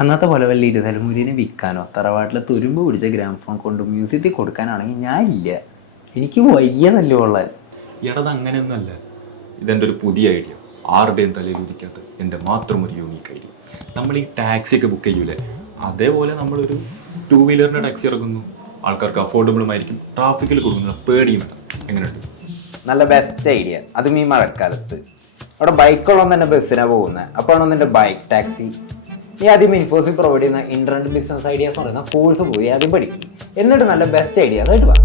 അന്നത്തെ പോലെ വല്ല ഇരുതലമുരിനെ വിൽക്കാനോ തറവാട്ടിലെ തുരുമ്പ് പിടിച്ച ഗ്രാമഫോൺ കൊണ്ട് മ്യൂസിയത്തിൽ കൊടുക്കാനാണെങ്കിൽ ഞാനില്ല. എനിക്ക് വയ്യ നല്ല കൊള്ളാൻ. എടത് അങ്ങനെയൊന്നുമല്ല. ഇതെൻ്റെ ഒരു പുതിയ ഐഡിയ, ആരുടെയും തലയിൽ ഉദിക്കാത്ത എൻ്റെ മാത്രം ഒരു യൂണീക്ക് ഐഡിയ. നമ്മൾ ഈ ടാക്സി ഒക്കെ ബുക്ക് ചെയ്യൂലേ, അതേപോലെ നമ്മളൊരു 2 വീലറിൻ്റെ ടാക്സി ഇറക്കുന്നു. ആൾക്കാർക്ക് അഫോർഡബിളുമായിരിക്കും, ട്രാഫിക്കിൽ കൊടുക്കുന്ന പേടിയും വേണം. എങ്ങനെയുണ്ട്? നല്ല ബെസ്റ്റ് ഐഡിയ. അതും ഈ മഴക്കാലത്ത്. അവിടെ ബൈക്കുള്ളവൻ തന്നെ ബസ്സിനാണ് പോകുന്നത്. അപ്പോഴാണ് നിൻ്റെ ബൈക്ക് ടാക്സി. നീ ആദ്യം ഇൻഫോസിൽ പ്രൊവൈഡ് ചെയ്യുന്ന ഇൻ്റർനെറ്റ് ബിസിനസ് ഐഡിയാസ് പറയുന്ന കോഴ്സ് പോയി ആദ്യം പഠിക്കും. എന്നിട്ട് നല്ല ബെസ്റ്റ് ഐഡിയ അതായിട്ട് വാ.